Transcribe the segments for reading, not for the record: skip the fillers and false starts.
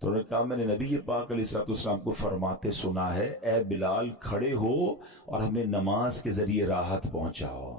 تو انہوں نے کہا میں نے نبی پاک علیہ الصلوۃ والسلام کو فرماتے سنا ہے، اے بلال کھڑے ہو اور ہمیں نماز کے ذریعے راحت پہنچاؤ.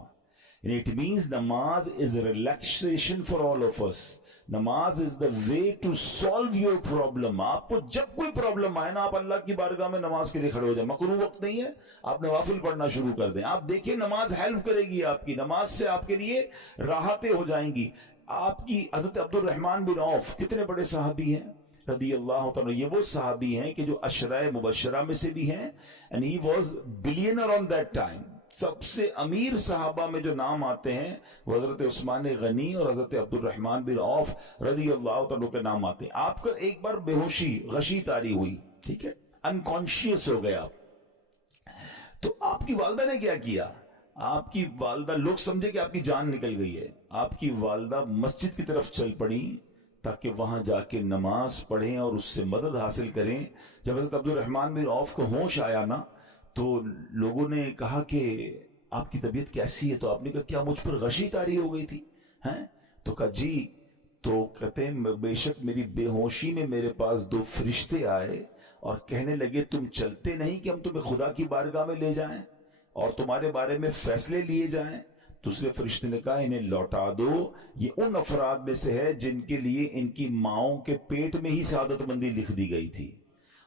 It means namaz is relaxation for all of us. نماز is the way to solve your problem. آپ کو جب کوئی پرابلم آئے نا، آپ اللہ کی بارگاہ میں نماز کے لیے کھڑے ہو جائیں. مکروہ وقت نہیں ہے، آپ نوافل پڑھنا شروع کر دیں. آپ دیکھیں نماز ہیلپ کرے گی آپ کی، نماز سے آپ کے لیے راحتیں ہو جائیں گی. آپ کی حضرت عبد الرحمن بن عوف کتنے بڑے صحابی ہیں رضی اللہ تعالیٰ. یہ وہ صحابی ہیں کہ جو عشرہ مبشرہ میں سے بھی ہیں. and he was billionaire on that time. سب سے امیر صحابہ میں جو نام آتے ہیں وہ حضرت عثمان غنی اور حضرت عبد الرحمن بن عوف رضی اللہ تعالیٰ کے نام آتے ہیں. آپ کا ایک بار بے ہوشی غشی طاری ہوئی، ٹھیک ہے، انکانشیس ہو گیا. تو آپ کی والدہ نے کیا کیا؟ آپ کی والدہ، لوگ سمجھے کہ آپ کی جان نکل گئی ہے، آپ کی والدہ مسجد کی طرف چل پڑی تاکہ وہاں جا کے نماز پڑھیں اور اس سے مدد حاصل کریں. جب حضرت عبد الرحمن بن عوف کو ہوش آیا نا، تو لوگوں نے کہا کہ آپ کی طبیعت کیسی ہے؟ تو آپ نے کہا کیا مجھ پر غشی طاری ہو گئی تھی ہیں؟ تو کہا جی. تو کہتے ہیں بے شک میری بے ہوشی میں میرے پاس دو فرشتے آئے اور کہنے لگے تم چلتے نہیں کہ ہم تمہیں خدا کی بارگاہ میں لے جائیں اور تمہارے بارے میں فیصلے لیے جائیں. دوسرے فرشتے نے کہا انہیں لوٹا دو، یہ ان افراد میں سے ہے جن کے لیے ان کی ماؤں کے پیٹ میں ہی سعادت مندی لکھ دی گئی تھی،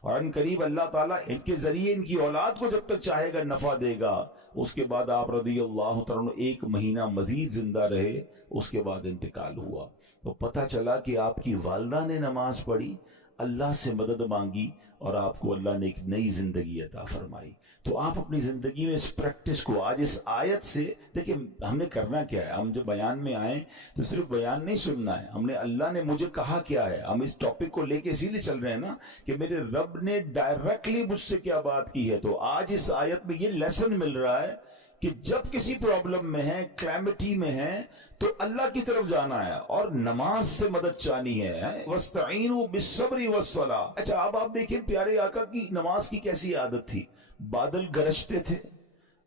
اور ان قریب اللہ تعالیٰ ان کے ذریعے ان کی اولاد کو جب تک چاہے گا نفع دے گا. اس کے بعد آپ رضی اللہ تعالیٰ 1 مہینہ مزید زندہ رہے، اس کے بعد انتقال ہوا. تو پتہ چلا کہ آپ کی والدہ نے نماز پڑھی، اللہ سے مدد مانگی اور آپ کو اللہ نے ایک نئی زندگی عطا فرمائی. تو آپ اپنی زندگی میں اس پریکٹس کو آج اس آیت سے دیکھیں. ہم نے کرنا کیا ہے؟ ہم جب بیان میں آئیں تو صرف بیان نہیں سننا ہے، ہم نے اللہ نے مجھے کہا کیا ہے. ہم اس ٹاپک کو لے کے اسی لیے چل رہے ہیں نا کہ میرے رب نے ڈائریکٹلی مجھ سے کیا بات کی ہے. تو آج اس آیت میں یہ لیسن مل رہا ہے کہ جب کسی پرابلم میں ہیں، کلیمٹی میں ہیں، تو اللہ کی طرف جانا ہے اور نماز سے مدد چاہنی ہے. وَاسْتَعِينُوا بِالصَّبْرِ وَالصَّلَاةِ. اچھا اب آپ دیکھیں پیارے آقا کی نماز کی کیسی عادت تھی. بادل گرجتے تھے،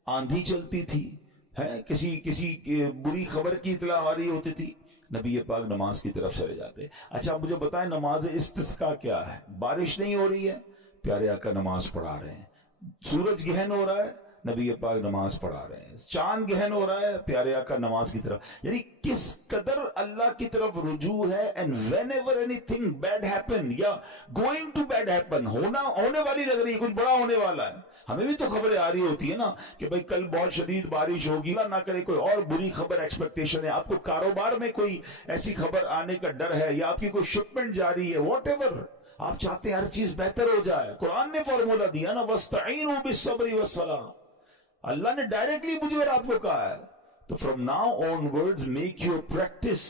آندھی چلتی تھی، کسی بری خبر کی اطلاع آ رہی ہوتی تھی، نبی پاک نماز کی طرف چلے جاتے. اچھا مجھے بتائیں نماز استسقاء کیا ہے؟ بارش نہیں ہو رہی ہے، پیارے آقا نماز پڑھا رہے ہیں. سورج گہن ہو رہا ہے، نبی پاک نماز پڑھا رہے ہیں. چاند گہن ہو رہا ہے، پیارے آقا نماز کی طرف. یعنی کس قدر اللہ کی طرف رجوع ہے. and whenever anything bad happen یا going to bad happen، ہونے والی لگ رہی ہے، کچھ بڑا ہونے والا ہے. ہمیں بھی تو خبریں آ رہی ہوتی ہے نا کہ بھائی کل بہت شدید بارش ہوگی، نہ کرے کوئی اور بری خبر ایکسپیکٹیشن ہے. آپ کو کاروبار میں کوئی ایسی خبر آنے کا ڈر ہے، یا آپ کی کوئی شپمنٹ جاری ہے، واٹ ایور آپ چاہتے ہیں ہر چیز بہتر ہو جائے. قرآن نے فارمولا دیا نا وَاسْتَعِينُوا بِالصَّبْرِ وَالصَّلَاةِ. اللہ نے ڈائریکٹلی مجھے اور آپ کو کہا ہے. تو from now on words make your practice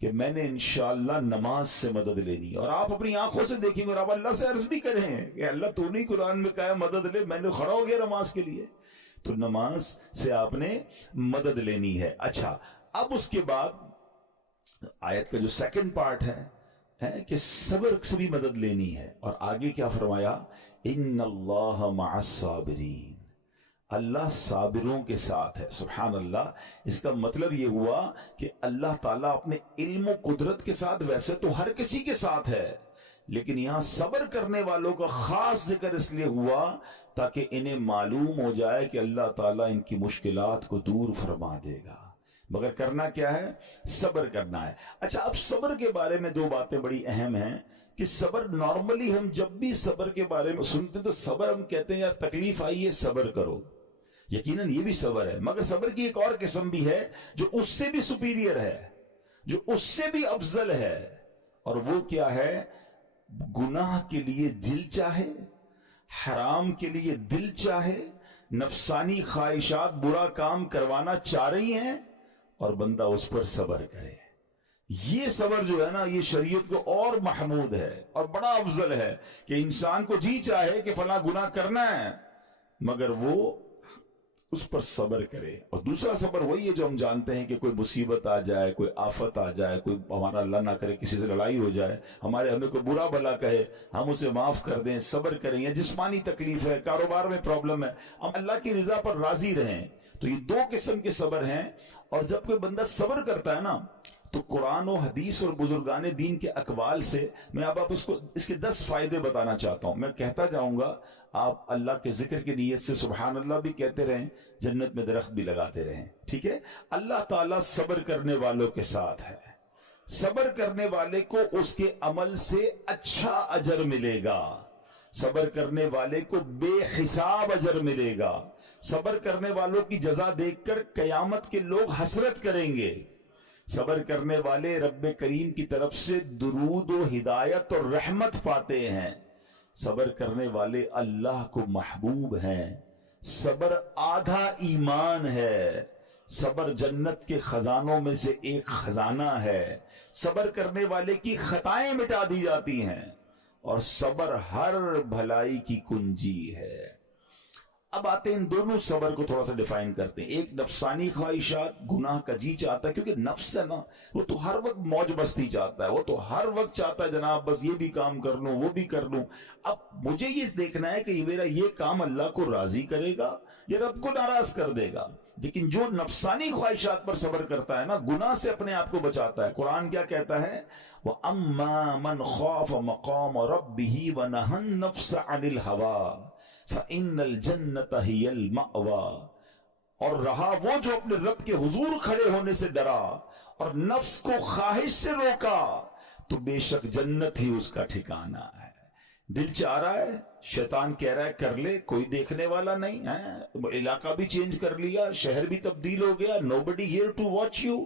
کہ میں نے انشاءاللہ نماز سے مدد لینی. اور آپ اپنی آنکھوں سے دیکھیں گے اور آپ اللہ سے عرض بھی کریں کہ اللہ تو نہیں قرآن میں کہا ہے مدد لے، میں نے کھڑا ہو گیا نماز کے لیے. تو نماز سے آپ نے مدد لینی ہے. اچھا اب اس کے بعد آیت کا جو سیکنڈ پارٹ ہے کہ صبر سے بھی مدد لینی ہے. اور آگے کیا فرمایا؟ ان اللہ مع الصابرین، اللہ صابروں کے ساتھ ہے. سبحان اللہ. اس کا مطلب یہ ہوا کہ اللہ تعالیٰ اپنے علم و قدرت کے ساتھ ویسے تو ہر کسی کے ساتھ ہے، لیکن یہاں صبر کرنے والوں کا خاص ذکر اس لیے ہوا تاکہ انہیں معلوم ہو جائے کہ اللہ تعالیٰ ان کی مشکلات کو دور فرما دے گا. مگر کرنا کیا ہے؟ صبر کرنا ہے. اچھا اب صبر کے بارے میں 2 باتیں بڑی اہم ہیں کہ صبر نارملی ہم جب بھی صبر کے بارے میں سنتے تو صبر ہم کہتے ہیں یار تکلیف آئی ہے صبر کرو. یقیناً یہ بھی صبر ہے، مگر صبر کی ایک اور قسم بھی ہے جو اس سے بھی سپیریئر ہے، جو اس سے بھی افضل ہے. اور وہ کیا ہے؟ گناہ کے لیے دل چاہے، حرام کے لیے دل چاہے، نفسانی خواہشات برا کام کروانا چاہ رہی ہیں اور بندہ اس پر صبر کرے. یہ صبر جو ہے نا یہ شریعت کو اور محمود ہے اور بڑا افضل ہے کہ انسان کو جی چاہے کہ فلاں گناہ کرنا ہے مگر وہ اس پر صبر کرے. اور دوسرا صبر وہی ہے جو ہم جانتے ہیں کہ کوئی مصیبت آ جائے، کوئی آفت آ جائے، کوئی ہمارا اللہ نہ کرے کسی سے لڑائی ہو جائے، ہمیں کوئی برا بھلا کہے، ہم اسے معاف کر دیں، صبر کریں. یا جسمانی تکلیف ہے، کاروبار میں پرابلم ہے، ہم اللہ کی رضا پر راضی رہیں. تو یہ 2 قسم کے صبر ہیں. اور جب کوئی بندہ صبر کرتا ہے نا تو قرآن و حدیث اور بزرگان دین کے اقوال سے میں اب آپ اس کے 10 فائدے بتانا چاہتا ہوں. میں کہتا جاؤں گا, آپ اللہ کے ذکر کی نیت سے سبحان اللہ بھی کہتے رہیں, جنت میں درخت بھی لگاتے رہیں. ٹھیک ہے. اللہ تعالیٰ صبر کرنے والوں کے ساتھ ہے. صبر کرنے والے کو اس کے عمل سے اچھا اجر ملے گا. صبر کرنے والے کو بے حساب اجر ملے گا. صبر کرنے والوں کی جزا دیکھ کر قیامت کے لوگ حسرت کریں گے. صبر کرنے والے رب کریم کی طرف سے درود و ہدایت اور رحمت پاتے ہیں. صبر کرنے والے اللہ کو محبوب ہیں. صبر آدھا ایمان ہے. صبر جنت کے خزانوں میں سے ایک خزانہ ہے. صبر کرنے والے کی خطائیں مٹا دی جاتی ہیں, اور صبر ہر بھلائی کی کنجی ہے. اب آتے ہیں ان دونوں صبر کو تھوڑا سا ڈیفائن کرتے ہیں. ایک نفسانی خواہشات, گناہ کا جی چاہتا ہے, کیونکہ نفس ہے نا, وہ تو ہر وقت موج مستی چاہتا ہے. وہ تو ہر وقت چاہتا ہے جناب بس یہ بھی کام کر لوں, وہ بھی کر لوں. اب مجھے یہ دیکھنا ہے کہ میرا یہ کام اللہ کو راضی کرے گا یا رب کو ناراض کر دے گا. لیکن جو نفسانی خواہشات پر صبر کرتا ہے نا, گناہ سے اپنے آپ کو بچاتا ہے. قرآن کیا کہتا ہے؟ وَأَمَّا مَنْ خَافَ مَقَامَ رَبِّهِ وَنَهَى النَّفْسَ عَنِ الْهَوَىٰ فَإِنَّ الْجَنَّةَ هِيَ الْمَأْوَىٰ. اور رہا وہ جو اپنے رب کے حضور کھڑے ہونے سے ڈرا اور نفس کو خواہش سے روکا, تو بے شک جنت ہی اس کا ٹھکانہ ہے. دل چاہ رہا ہے, شیطان کہہ رہا ہے کر لے, کوئی دیکھنے والا نہیں ہے, علاقہ بھی چینج کر لیا, شہر بھی تبدیل ہو گیا, nobody here to watch you,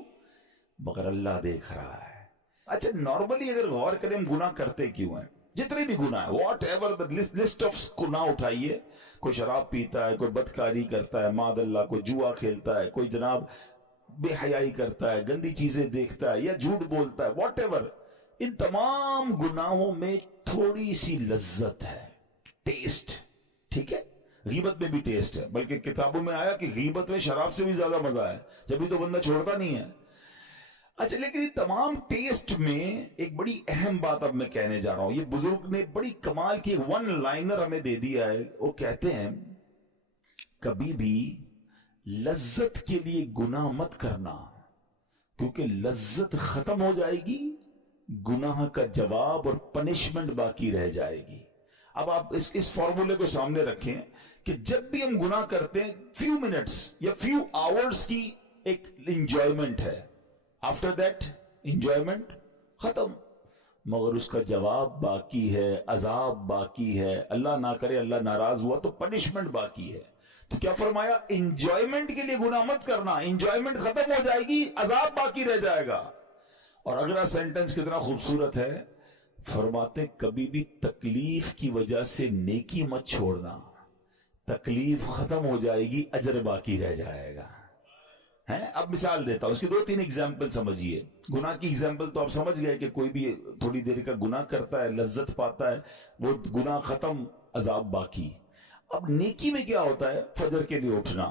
مگر اللہ دیکھ رہا ہے. اچھا نارملی اگر غور کریں ہم گناہ کرتے کیوں ہیں؟ جتنے بھی گناہ ہیں, what ever the list of گناہ اٹھائیے. کوئی شراب پیتا ہے, کوئی بدکاری کرتا ہے, معاذ اللہ, کوئی جوا کھیلتا ہے, کوئی جناب بے حیائی کرتا ہے, گندی چیزیں دیکھتا ہے یا جھوٹ بولتا ہے, واٹ ایور. ان تمام گناہوں میں تھوڑی سی لذت ہے, ٹیسٹ. ٹھیک ہے, غیبت میں بھی ٹیسٹ ہے, بلکہ کتابوں میں آیا کہ غیبت میں شراب سے بھی زیادہ مزہ ہے, جبھی تو بندہ چھوڑتا نہیں ہے. اچھا لیکن یہ تمام ٹیسٹ میں ایک بڑی اہم بات اب میں کہنے جا رہا ہوں. یہ بزرگ نے بڑی کمال کی ون لائنر ہمیں دے دیا ہے. وہ کہتے ہیں کبھی بھی لذت کے لیے گناہ مت کرنا, کیونکہ لذت ختم ہو جائے گی, گناہ کا جواب اور پنشمنٹ باقی رہ جائے گی. اب آپ اس فارمولے کو سامنے رکھیں کہ جب بھی ہم گناہ کرتے ہیں, فیو منٹس یا فیو آورز کی ایک انجوائمنٹ ہے, آفٹر دیٹ انجوائمنٹ ختم, مگر اس کا جواب باقی ہے, عذاب باقی ہے, اللہ نہ کرے اللہ ناراض ہوا تو پنشمنٹ باقی ہے. تو کیا فرمایا؟ انجوائمنٹ کے لیے گناہ مت کرنا, انجوائمنٹ ختم ہو جائے گی, عذاب باقی رہ جائے گا. اور اگلا سینٹنس کتنا خوبصورت ہے, فرماتے ہیں کبھی بھی تکلیف کی وجہ سے نیکی مت چھوڑنا, تکلیف ختم ہو جائے گی, اجر باقی رہ جائے گا. اب مثال دیتا ہوں, اس کی 2-3 ایگزامپل سمجھیے. گناہ کی ایگزامپل تو آپ سمجھ گئے کہ کوئی بھی تھوڑی دیر کا گناہ کرتا ہے, لذت پاتا ہے, وہ گناہ ختم, عذاب باقی. اب نیکی میں کیا ہوتا ہے؟ فجر کے لیے اٹھنا,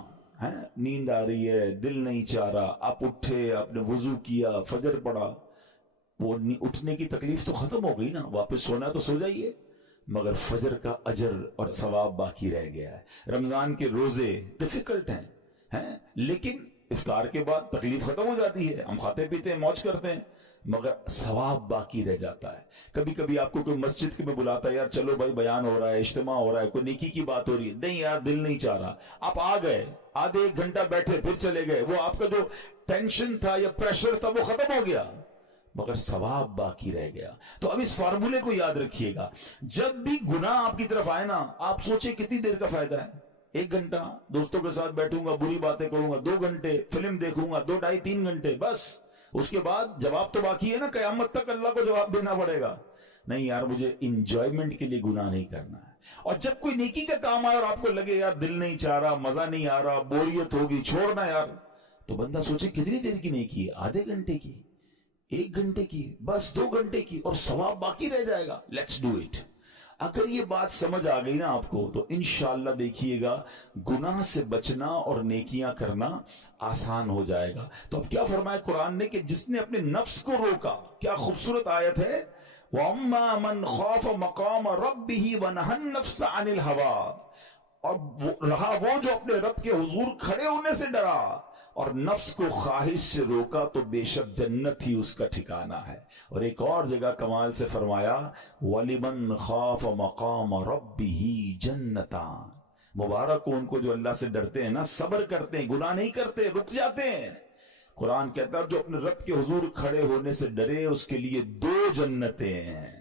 نیند آ رہی ہے, دل نہیں چاہ رہا, آپ اٹھے, آپ نے وضو کیا, فجر پڑا, وہ اٹھنے کی تکلیف تو ختم ہو گئی نا, واپس سونا تو سو جائیے, مگر فجر کا اجر اور ثواب باقی رہ گیا ہے. رمضان کے روزے ڈیفیکلٹ ہیں, لیکن افطار کے بعد تکلیف ختم ہو جاتی ہے, ہم کھاتے پیتے ہیں, موج کرتے ہیں, مگر ثواب باقی رہ جاتا ہے. کبھی کبھی آپ کو کوئی مسجد میں بلاتا ہے, یار چلو بھائی بیان ہو رہا ہے, اجتماع ہو رہا ہے, کوئی نیکی کی بات ہو رہی ہے, نہیں یار دل نہیں چاہ رہا, آپ آ گئے, آدھے 1 گھنٹہ بیٹھے, پھر چلے گئے, وہ آپ کا جو ٹینشن تھا یا پریشر تھا وہ ختم ہو گیا, مگر ثواب باقی رہ گیا. تو اب اس فارمولے کو یاد رکھیے گا, جب بھی گناہ آپ کی طرف آئے نا, آپ سوچیں کتنی دیر کا فائدہ ہے. 1 گھنٹہ دوستوں کے ساتھ بیٹھوں گا, بری باتیں کروں گا, 2 گھنٹے فلم دیکھوں گا, 2 ڈھائی 3 گھنٹے, بس اس کے بعد جواب تو باقی ہے نا, قیامت تک اللہ کو جواب دینا پڑے گا. نہیں یار مجھے انجوائمنٹ کے لیے گناہ نہیں کرنا ہے. اور جب کوئی نیکی کا کام آئے اور آپ کو لگے یار دل نہیں چاہ رہا, مزہ نہیں آ رہا, بوریت ہوگی, چھوڑنا یار, تو بندہ سوچے کتنی دیر کی نیکی ہے, آدھے گھنٹے کی, 1 گھنٹے کی, بس 2 گھنٹے کی, اور ثواب باقی رہ جائے گا. Let's do it. اگر یہ بات سمجھ آ گئی نا آپ کو, تو انشاءاللہ دیکھیے گا گناہ سے بچنا اور نیکیاں کرنا آسان ہو جائے گا. تو اب کیا فرمایا قرآن نے کہ جس نے اپنے نفس کو روکا, کیا خوبصورت آیت ہے, وَأَمَّا مَنْ خَافَ مَقَامَ رَبِّهِ وَنَهَى النَّفْسَ عَنِ الْهَوَىٰ, اور رہا وہ جو اپنے رب کے حضور کھڑے ہونے سے ڈرا اور نفس کو خواہش سے روکا تو بے شک جنت ہی اس کا ٹھکانہ ہے. اور ایک اور جگہ کمال سے فرمایا وَلِمَنْ خَافَ مَقَامَ رَبِّهِ جَنَّتَانِ. مبارک ہو ان کو جو اللہ سے ڈرتے ہیں نا، صبر کرتے ہیں، گناہ نہیں کرتے، رک جاتے ہیں. قرآن کہتا ہے جو اپنے رب کے حضور کھڑے ہونے سے ڈرے اس کے لیے 2 جنتیں ہیں.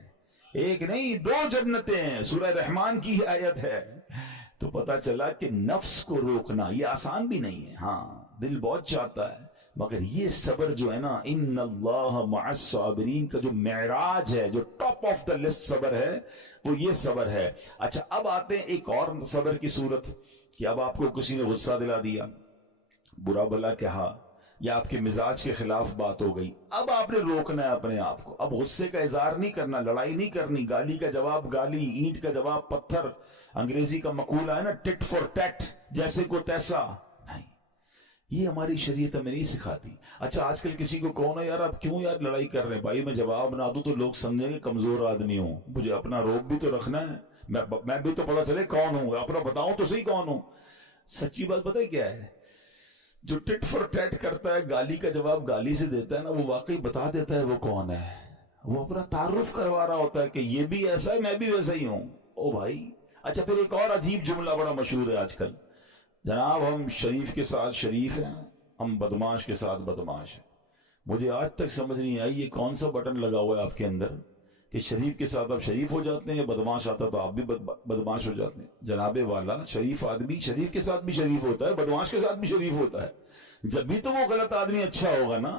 ایک نہیں 2 جنتیں ہیں. سورہ رحمان کی ہی آیت ہے. تو پتا چلا کہ نفس کو روکنا یہ آسان بھی نہیں ہے. ہاں دل بہت چاہتا ہے، مگر یہ صبر جو ہے نا، ان اللہ مع الصابرین کا جو معراج ہے، جو ٹاپ آف دا لسٹ صبر ہے، وہ یہ صبر ہے. اچھا اب آتے ہیں ایک اور صبر کی صورت کہ اب آپ کو کسی نے غصہ دلا دیا، برا بھلا کہا، یا آپ کے مزاج کے خلاف بات ہو گئی. اب آپ نے روکنا ہے اپنے آپ کو. اب غصے کا اظہار نہیں کرنا، لڑائی نہیں کرنی، گالی کا جواب گالی، اینٹ کا جواب پتھر. انگریزی کا مقولہ ہے نا ٹٹ فور ٹیٹ، جیسے کو تیسا. نہیں، یہ ہماری شریعت ہمیں نہیں سکھاتی. اچھا آج کل کسی کو کہو نا یار آپ کیوں یار لڑائی کر رہے ہیں، بھائی میں جواب نہ دوں تو لوگ سمجھیں گے کمزور آدمی ہوں. مجھے اپنا روب بھی تو رکھنا ہے، میں بھی تو پتا چلے کون ہوں، اپنا بتاؤں تو صحیح کون ہوں. سچی بات پتہ ہے کیا ہے؟ جو ٹٹ فور ٹیٹ کرتا ہے، گالی کا جواب گالی سے دیتا ہے نا، وہ واقعی بتا دیتا ہے وہ کون ہے. وہ اپنا تعارف کروا رہا ہوتا ہے کہ یہ بھی ایسا ہے، میں بھی ویسا ہی ہوں. او بھائی. اچھا پھر ایک اور عجیب جملہ بڑا مشہور ہے آج کل، جناب ہم شریف کے ساتھ شریف ہیں، ہم بدماش کے ساتھ بدماش ہیں. مجھے آج تک سمجھ نہیں آئی یہ کون سا بٹن لگا ہوا ہے آپ کے اندر کہ شریف کے ساتھ آپ شریف ہو جاتے ہیں، بدماش آتا تو آپ بھی بدماش ہو جاتے ہیں. جناب والا شریف آدمی شریف کے ساتھ بھی شریف ہوتا ہے، بدماش کے ساتھ بھی شریف ہوتا ہے. جب بھی تو وہ غلط آدمی اچھا ہوگا نا.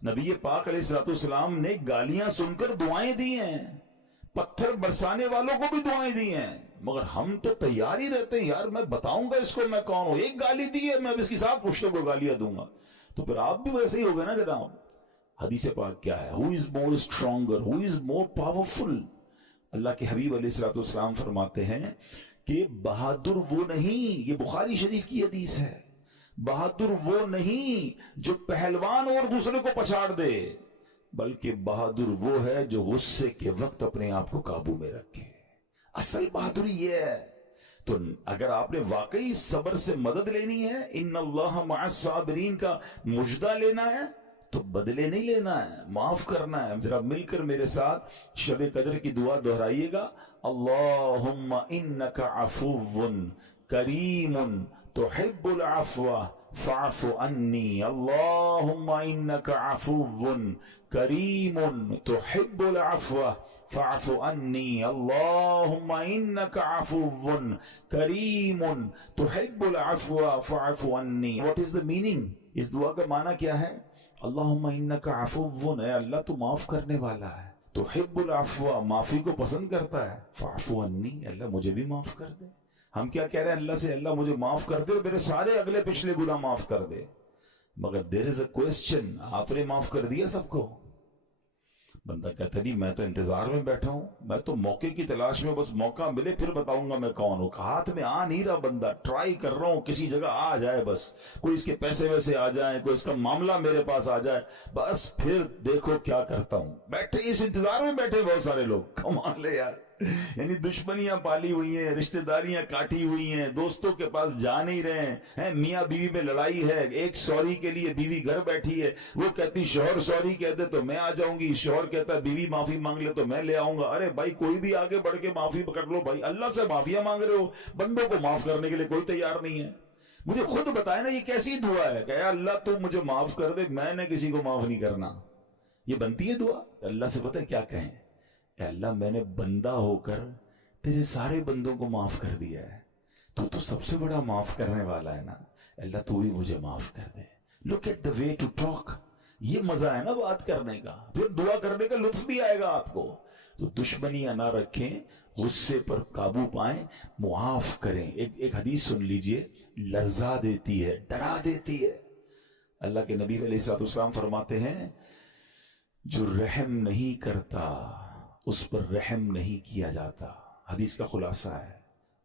نبی پاک علیہ الصلوۃ والسلام نے گالیاں سن کر دعائیں دی ہیں، پتھر برسانے والوں کو بھی دعائیں دی ہیں، مگر ہم تو تیار ہی رہتے ہیں یار میں بتاؤں گا اس کو میں کون ہوں. ایک گالی دی ہے میں اس کے ساتھ پشتوں کو گالیاں دوں گا. تو پھر آپ بھی ویسے ہی ہو گئے نا جناب. حدیث پاک کیا ہے؟ ہو از مور اسٹرانگر، ہو از مور پاورفل. اللہ کے حبیب علیہ الصلوۃ والسلام فرماتے ہیں کہ بہادر وہ نہیں، یہ بخاری شریف کی حدیث ہے، بہادر وہ نہیں جو پہلوان اور دوسرے کو پچھاڑ دے، بلکہ بہادر وہ ہے جو غصے کے وقت اپنے آپ کو قابو میں رکھے. اصل بہادری یہ ہے. تو اگر آپ نے واقعی صبر سے مدد لینی ہے، ان اللہ مع الصابرین کا مجدہ لینا ہے، تو بدلے نہیں لینا ہے، معاف کرنا ہے. ذرا مل کر میرے ساتھ شب قدر کی دعا دہرائیے گا. اللہم انک عفو کریم تحب العفو فاعف عنی. اللہم انک عفو کریم تحب العفو فاعف عنی. اللہم انک عفو کریم تحب العفو فاعف عنی. What is the meaning؟ اس دعا کا معنی کیا ہے؟ اللہم انک عفو، اے اللہ تو معاف کرنے والا ہے، تحب العفو معافی کو پسند کرتا ہے، فاعف عنی اللہ مجھے بھی معاف کر دے. ہم کیا کہہ رہے ہیں اللہ سے؟ اللہ مجھے معاف کر دے، میرے سارے اگلے پچھلے گناہ معاف کر دے. مگر دیر از اے کوسچن، آپ نے معاف کر دیا سب کو؟ بندہ کہتا نہیں میں تو انتظار میں بیٹھا ہوں، میں تو موقع کی تلاش میں، بس موقع ملے پھر بتاؤں گا میں کون ہوں. ہاتھ میں آ نہیں رہا بندہ، ٹرائی کر رہا ہوں کسی جگہ آ جائے، بس کوئی اس کے پیسے ویسے آ جائیں، کوئی اس کا معاملہ میرے پاس آ جائے، بس پھر دیکھو کیا کرتا ہوں. بیٹھے اس انتظار میں بیٹھے بہت سارے لوگ. کمال لے یار، یعنی دشمنیاں پالی ہوئی ہیں، رشتہ داریاں کاٹی ہوئی ہیں، دوستوں کے پاس جا نہیں رہے ہیں، میاں بیوی میں لڑائی ہے، ایک سوری کے لیے بیوی گھر بیٹھی ہے، وہ کہتی شوہر سوری کہتے تو میں آ جاؤں گی، شوہر کہتا ہے بیوی معافی مانگ لے تو میں لے آؤں گا. ارے بھائی کوئی بھی آگے بڑھ کے معافی کر لو بھائی، اللہ سے معافیاں مانگ رہے ہو، بندوں کو معاف کرنے کے لیے کوئی تیار نہیں ہے. مجھے خود بتائے نا یہ کیسی دعا ہے کہ اے اللہ تو مجھے معاف کر دے، میں نے کسی کو معاف نہیں کرنا. یہ بنتی ہے دعا؟ اللہ سے پتہ ہے کیا کہیں؟ اے اللہ میں نے بندہ ہو کر تیرے سارے بندوں کو معاف کر دیا ہے، تو سب سے بڑا معاف کرنے والا ہے نا، اللہ تو بھی مجھے معاف کر دے. Look at the way to talk. یہ مزہ ہے نا بات کرنے کا، پھر دعا کرنے کا لطف بھی آئے گا آپ کو. تو دشمنیاں نہ رکھیں، غصے پر قابو پائیں، معاف کریں. ایک حدیث سن لیجئے، لرزا دیتی ہے، ڈرا دیتی ہے. اللہ کے نبی علیہ الصلوۃ والسلام فرماتے ہیں جو رحم نہیں کرتا اس پر رحم نہیں کیا جاتا. حدیث کا خلاصہ ہے.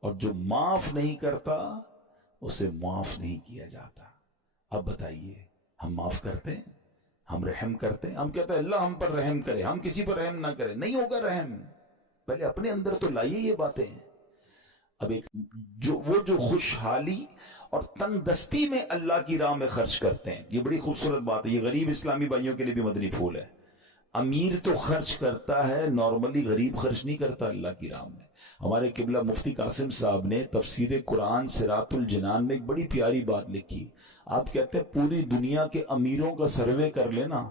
اور جو معاف نہیں کرتا اسے معاف نہیں کیا جاتا. اب بتائیے ہم معاف کرتے ہیں؟ ہم رحم کرتے ہیں؟ ہم کہتے ہیں اللہ ہم پر رحم کرے، ہم کسی پر رحم نہ کریں. نہیں ہوگا رحم. پہلے اپنے اندر تو لائیے یہ باتیں. اب ایک جو خوشحالی اور تندرستی میں اللہ کی راہ میں خرچ کرتے ہیں، یہ بڑی خوبصورت بات ہے، یہ غریب اسلامی بھائیوں کے لیے بھی مدنی پھول ہے۔ امیر تو خرچ کرتا ہے، نارملی غریب خرچ نہیں کرتا اللہ کی راہ میں۔ ہمارے قبلہ مفتی قاسم صاحب نے تفسیر قرآن صراط الجنان میں ایک بڑی پیاری بات لکھی۔ آپ کہتے ہیں پوری دنیا کے امیروں کا سروے کر لینا،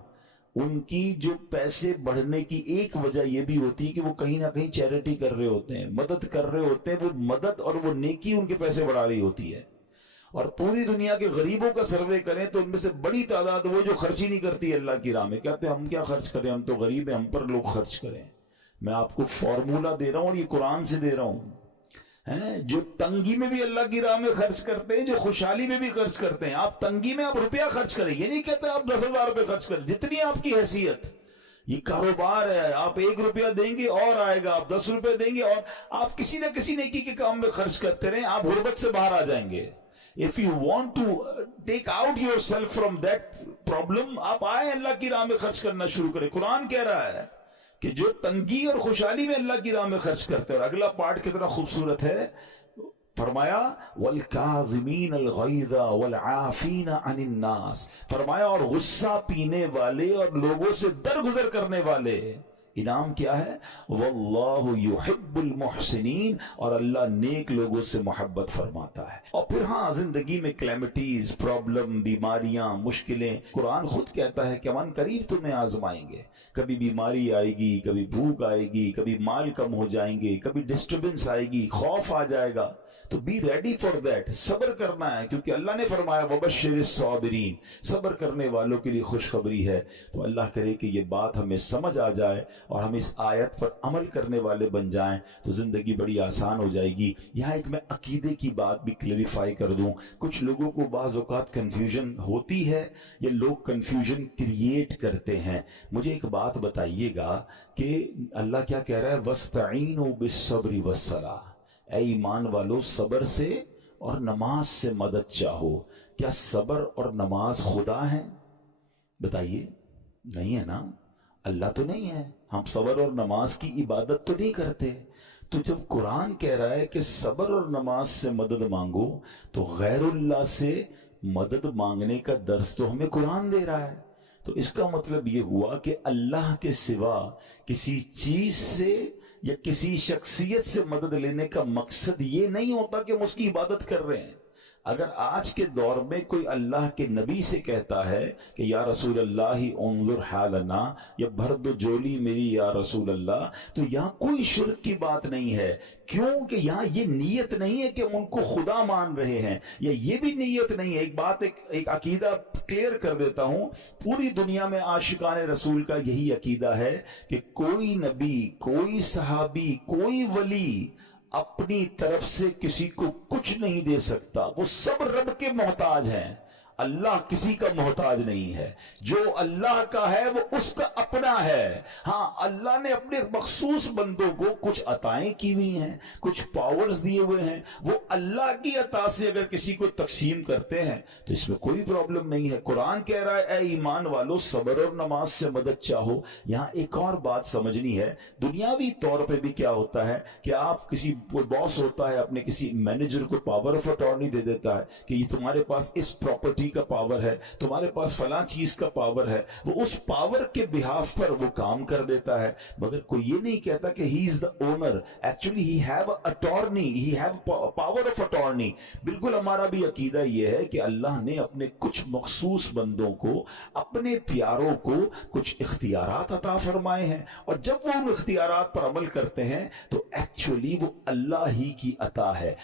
ان کی جو پیسے بڑھنے کی ایک وجہ یہ بھی ہوتی ہے کہ وہ کہیں نہ کہیں چیریٹی کر رہے ہوتے ہیں، مدد کر رہے ہوتے ہیں، وہ مدد اور وہ نیکی ان کے پیسے بڑھا رہی ہوتی ہے۔ اور پوری دنیا کے غریبوں کا سروے کریں تو ان میں سے بڑی تعداد وہ جو خرچ ہی نہیں کرتی اللہ کی راہ میں، کہتے ہیں ہم کیا خرچ کریں، ہم تو غریب ہیں، ہم پر لوگ خرچ کریں۔ میں آپ کو فارمولا دے رہا ہوں اور یہ قرآن سے دے رہا ہوں، جو تنگی میں بھی اللہ کی راہ میں خرچ کرتے ہیں، جو خوشحالی میں بھی خرچ کرتے ہیں۔ آپ تنگی میں آپ روپیہ خرچ کریں، یہ نہیں کہتے آپ 10,000 روپے خرچ کریں، جتنی آپ کی حیثیت، یہ کاروبار ہے، آپ 1 روپیہ دیں گے اور آئے گا، آپ 10 روپے دیں گے اور آپ کسی نہ کسی نیکی کے کام میں خرچ کرتے رہیں، آپ غربت سے باہر آ جائیں گے۔ If you want to take out yourself from that problem، آپ آئیں اللہ کی راہ میں خرچ کرنا شروع کریں۔ قرآن کہہ رہا ہے کہ جو تنگی اور خوشحالی میں اللہ کی راہ میں خرچ کرتے ہیں، اور اگلا پارٹ کتنا خوبصورت ہے، فرمایا وَالْكَاظِمِينَ الْغَيْظَ وَالْعَافِينَ عَنِ النَّاسِ، فرمایا اور غصہ پینے والے اور لوگوں سے درگزر کرنے والے۔ انعام کیا ہے؟ واللہ یحب المحسنین، اور اللہ نیک لوگوں سے محبت فرماتا ہے۔ اور پھر ہاں زندگی میں کلیمٹیز، پرابلم، بیماریاں، مشکلیں، قرآن خود کہتا ہے کہ من قریب تمہیں آزمائیں گے، کبھی بیماری آئے گی، کبھی بھوک آئے گی، کبھی مال کم ہو جائیں گے، کبھی ڈسٹربنس آئے گی، خوف آ جائے گا، تو بی ریڈی فار دیٹ، صبر کرنا ہے، کیونکہ اللہ نے فرمایا وبشر الصابرین، صبر کرنے والوں کے لیے خوشخبری ہے۔ تو اللہ کرے کہ یہ بات ہمیں سمجھ آ جائے اور ہم اس آیت پر عمل کرنے والے بن جائیں تو زندگی بڑی آسان ہو جائے گی۔ یہاں ایک میں عقیدے کی بات بھی کلیریفائی کر دوں، کچھ لوگوں کو بعض اوقات کنفیوژن ہوتی ہے یا لوگ کنفیوژن کریٹ کرتے ہیں۔ مجھے ایک بات بتائیے گا کہ اللہ کیا کہہ رہا ہے؟ وَاسْتَعِينُوا بِالصَّبْرِ وَالصَّلَاةِ، اے ایمان والو صبر سے اور نماز سے مدد چاہو۔ کیا صبر اور نماز خدا ہیں؟ بتائیے، نہیں ہے نا، اللہ تو نہیں ہے، ہم صبر اور نماز کی عبادت تو نہیں کرتے۔ تو جب قرآن کہہ رہا ہے کہ صبر اور نماز سے مدد مانگو، تو غیر اللہ سے مدد مانگنے کا درس تو ہمیں قرآن دے رہا ہے۔ تو اس کا مطلب یہ ہوا کہ اللہ کے سوا کسی چیز سے یا کسی شخصیت سے مدد لینے کا مقصد یہ نہیں ہوتا کہ ہم اس کی عبادت کر رہے ہیں۔ اگر آج کے دور میں کوئی اللہ کے نبی سے کہتا ہے کہ یا رسول اللہ انظر حالنا، یا بھر دو جولی میری یا رسول اللہ، تو یہاں کوئی شرک کی بات نہیں ہے، کیونکہ یہاں یہ نیت نہیں ہے کہ ہم ان کو خدا مان رہے ہیں، یا یہ بھی نیت نہیں ہے۔ ایک عقیدہ کلیئر کر دیتا ہوں، پوری دنیا میں عاشقان رسول کا یہی عقیدہ ہے کہ کوئی نبی، کوئی صحابی، کوئی ولی اپنی طرف سے کسی کو کچھ نہیں دے سکتا، وہ سب رب کے محتاج ہیں۔ اللہ کسی کا محتاج نہیں ہے، جو اللہ کا ہے وہ اس کا اپنا ہے۔ ہاں اللہ نے اپنے مخصوص بندوں کو کچھ عطائیں کی ہوئی ہیں، کچھ پاورز دیے ہوئے ہیں، وہ اللہ کی عطا سے اگر کسی کو تقسیم کرتے ہیں تو اس میں کوئی پرابلم نہیں ہے۔ قرآن کہہ رہا ہے اے ایمان والو صبر اور نماز سے مدد چاہو۔ یہاں ایک اور بات سمجھنی ہے، دنیاوی طور پہ بھی کیا ہوتا ہے کہ آپ کسی باس ہوتا ہے اپنے کسی مینیجر کو پاور آف اٹارنی دے دیتا ہے کہ یہ تمہارے پاس اس پراپرٹی کا پاور ہے، تمہارے پاس فلاں چیز کا پاور ہے، وہ اس پاور کے بہاف پر وہ کام کر دیتا ہے، مگر کوئی یہ نہیں کہتا کہ he is the owner, actually he have attorney, he have power of attorney. بالکل ہمارا بھی عقیدہ یہ ہے کہ اللہ نے اپنے کچھ مخصوص بندوں کو، اپنے پیاروں کو کچھ اختیارات عطا فرمائے ہیں، اور جب وہ ان اختیارات پر عمل کرتے ہیں تو ایکچولی وہ اللہ ہی کی عطا ہے۔